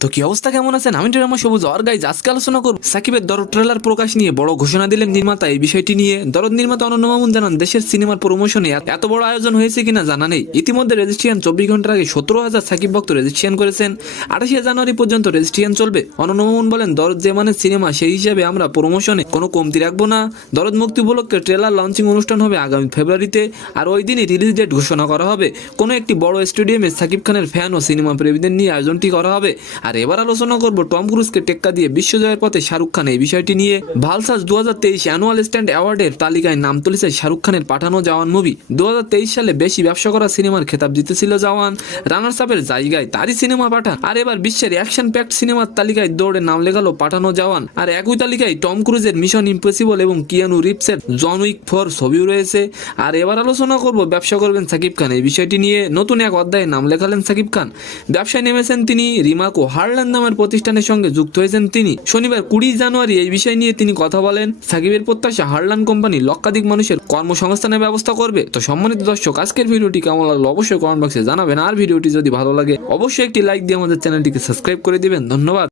তো কি অবস্থা, কেমন আছেন? আমি ড্রামা সবুজ আর গাইজ আজকে আলোচনা করব সাকিবের দরদ ট্রেলার প্রকাশ নিয়ে বড় ঘোষণা দিলেন নির্মাতা। এই বিষয়টি নিয়ে দরদ নির্মাতা অনন্য মামুন জানান, দেশের সিনেমার প্রমোশনে এত বড় আয়োজন হয়েছে কিনা জানা নেই। ইতিমধ্যে রেজিস্ট্রিয়ান 24 ঘন্টার আগে 17,000 সাকিব ভক্ত রেজিস্ট্রিয়ান করেছেন। 28 জানুয়ারি পর্যন্ত রেজিস্ট্রিয়ান চলবে। অনন্য মামুন বলেন, দরদ যে মানের সিনেমা সেই হিসাবে আমরা প্রমোশনে কোনো কমতি রাখবো না। দরদ মুক্তি উপলক্ষে ট্রেলার লঞ্চিং অনুষ্ঠান হবে আগামী ফেব্রুয়ারিতে, আর ওই দিনই রিলিজ ডেট ঘোষণা করা হবে। কোনো একটি বড় স্টেডিয়ামে সাকিব খানের ফ্যান ও সিনেমা প্রেমীদের নিয়ে আয়োজনটি করা হবে। আর এবার আলোচনা করব টম ক্রুজকে টেক্কা দিয়ে বিশ্বজয়ের পথে শাহরুখ খান। এই বিষয়টি নিয়ে ভালসাস 2023 অ্যানুয়াল স্ট্যান্ড অ্যাওয়ার্ডের তালিকায় নাম তুলেছে শাহরুখ খানের পাঠানো জওয়ান মুভি। 2023 সালে বেশি ব্যবসা করা সিনেমার খেতাব জিতেছিল জওয়ান, রানার্স আপের জায়গায় তারই সিনেমা পাঠান। আর এবার বিশ্বের অ্যাকশন প্যাকড সিনেমার তালিকায় দৌড়ে নাম লেখালো পাঠানো জওয়ান। আর একই তালিকায় টম ক্রুজের মিশন ইম্পসিবল এবং কিয়ানু রিভসের জন উইক 4 ছবিও রয়েছে। আর এবার আলোচনা করব ব্যবসা করবেন সাকিব খান। এই বিষয়টি নিয়ে নতুন এক অধ্যায়ে নাম লেখালেন সাকিব খান। ব্যবসায় নেমেছেন তিনি। রিমাকো হারল্যান্ড নামের প্রতিষ্ঠানের সঙ্গে যুক্ত হয়েছেন তিনি। শনিবার 20 জানুয়ারি এই বিষয় নিয়ে তিনি কথা বলেন। সাকিবের প্রত্যাশা, হারল্যান্ড কোম্পানি লক্ষাধিক মানুষের কর্মসংস্থানের ব্যবস্থা করবে। তো সম্মানিত দর্শক, আজকের ভিডিওটি কেমন লাগলো অবশ্যই কমেন্ট বক্সে জানাবেন। আর ভিডিওটি যদি ভালো লাগে অবশ্যই একটি লাইক দিয়ে আমাদের চ্যানেলটিকে সাবস্ক্রাইব করে দিবেন। ধন্যবাদ।